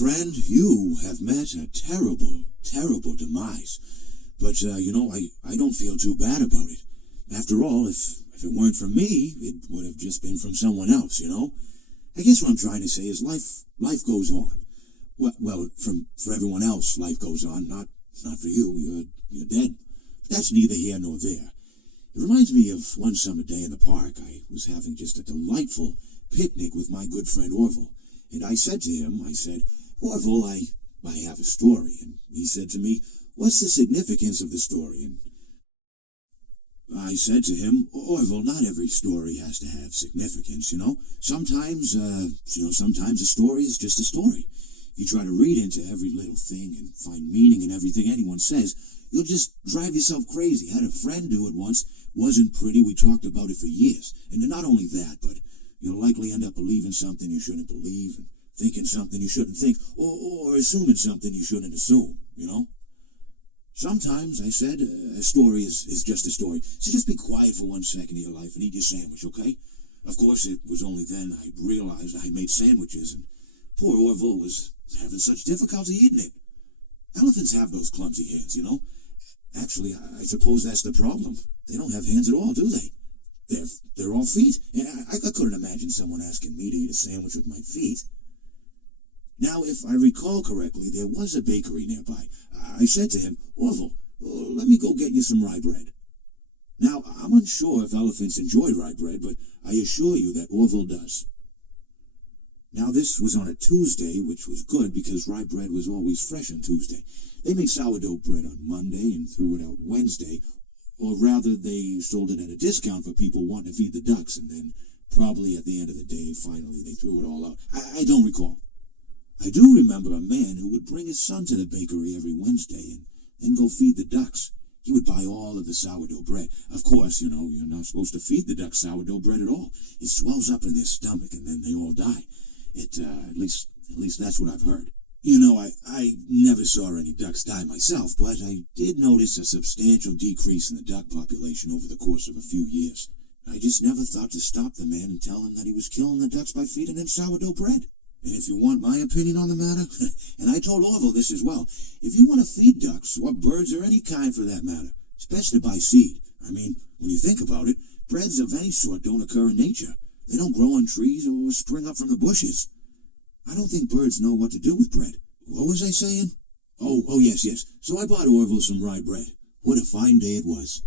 friend, you have met a terrible, terrible demise. But, I don't feel too bad about it. After all, if it weren't from me, it would have just been from someone else, I guess what I'm trying to say is life goes on. Well, for everyone else, life goes on, not for you. You're dead. But that's neither here nor there. It reminds me of one summer day in the park. I was having just a delightful picnic with my good friend Orville. And I said to him, Orville, I have a story. And he said to me, what's the significance of the story? And I said to him, Orville, not every story has to have significance, Sometimes a story is just a story. If you try to read into every little thing and find meaning in everything anyone says, you'll just drive yourself crazy. I had a friend do it once. Wasn't pretty. We talked about it for years. And not only that, but you'll likely end up believing something you shouldn't believe and thinking something you shouldn't think or assuming something you shouldn't assume, Sometimes, I said, a story is just a story. So just be quiet for 1 second of your life and eat your sandwich, okay? Of course, it was only then I realized I made sandwiches, and poor Orville was having such difficulty eating it. Elephants have those clumsy hands, Actually, I suppose that's the problem. They don't have hands at all, do they? They're all feet. And I couldn't imagine someone asking me to eat a sandwich with my feet. Now, if I recall correctly, there was a bakery nearby. I said to him, Orville, let me go get you some rye bread. Now, I'm unsure if elephants enjoy rye bread, but I assure you that Orville does. Now, this was on a Tuesday, which was good because rye bread was always fresh on Tuesday. They made sourdough bread on Monday and threw it out Wednesday, or rather, they sold it at a discount for people wanting to feed the ducks, and then probably at the end of the day, finally, they threw it all out. I don't recall. I do remember a man who would bring his son to the bakery every Wednesday and then go feed the ducks. He would buy all of the sourdough bread. Of course, you're not supposed to feed the ducks sourdough bread at all. It swells up in their stomach and then they all die. At least that's what I've heard. I never saw any ducks die myself, but I did notice a substantial decrease in the duck population over the course of a few years. I just never thought to stop the man and tell him that he was killing the ducks by feeding them sourdough bread. And if you want my opinion on the matter, and I told Orville this as well, if you want to feed ducks, or birds, or any kind for that matter, it's best to buy seed. I mean, when you think about it, breads of any sort don't occur in nature. They don't grow on trees or spring up from the bushes. I don't think birds know what to do with bread. What was I saying? Oh, yes. So I bought Orville some rye bread. What a fine day it was.